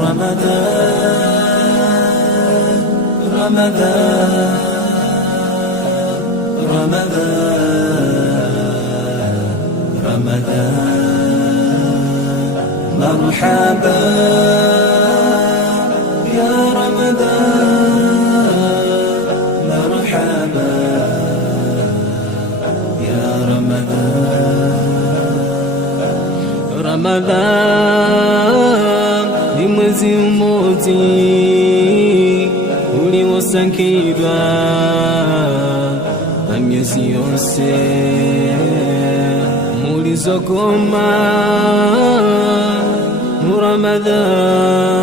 رمضان رمضان رمضان رمضان مرحبا يا رمضان مرحبا يا رمضان رمضان ni mwezi mmoja uliosakirwa na miezi yose mulizokoma mu Ramadhan